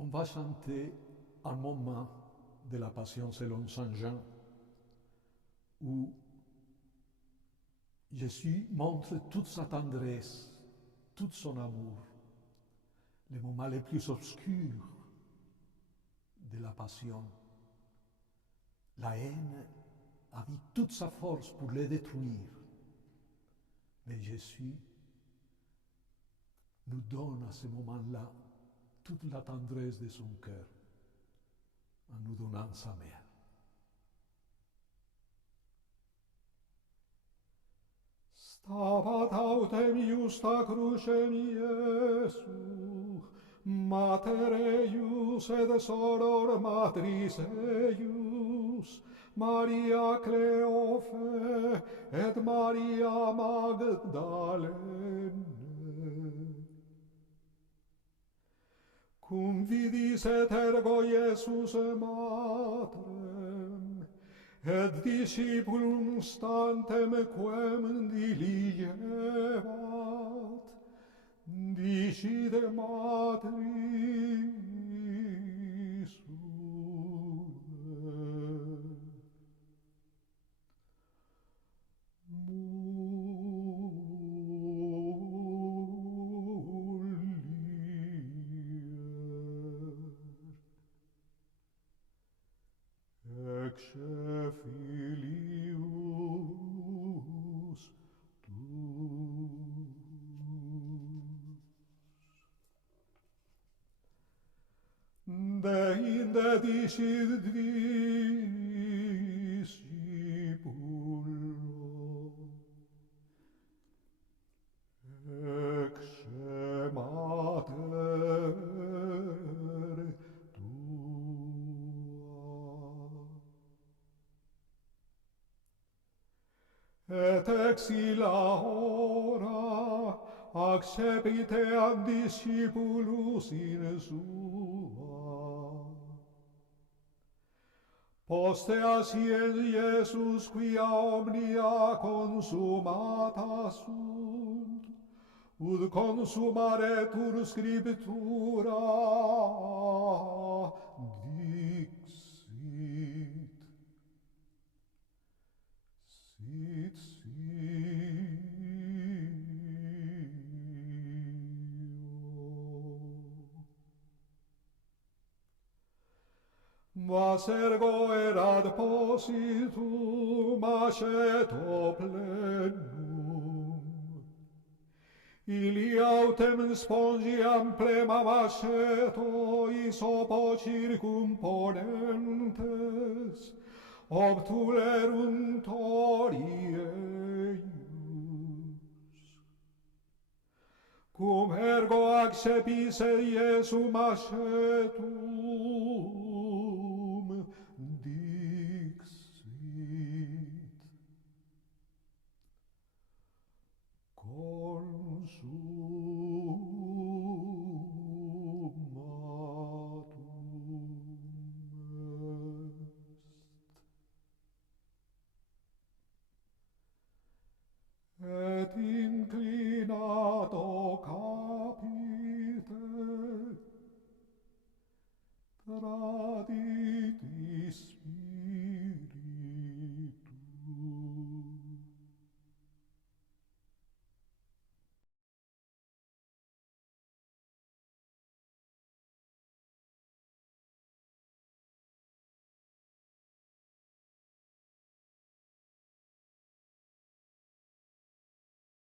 On va chanter un moment de la Passion selon Saint Jean où Jésus montre toute sa tendresse, tout son amour, les moments les plus obscurs de la Passion. La haine a mis toute sa force pour les détruire. Mais Jésus nous donne à ce moment-là toute la tendresse de son cœur en nous donnant sa mère. Stabat autem iusta crucem Iesu, Mater eius et soror matris eius, Maria Cleofe et Maria Magdalene. Cum vidis et ergo Iesus matrem, et discipulum stantem quem diligebat, dicide matris sue. Ecce filius tuus. Deinde dicit discipulo, ecce mater tua. Et ex illa hora accepiteam discipulus in sua. Postea sciens Iesus quia omnia consumata sunt, ud consumaretur scriptura dixit. Sit Mas ergo erat positum aceto plenum. Ili autem spongiam plema aceto isopo circumponentes, obtulerunt orieius. Cum ergo accepisse Iesum acetum,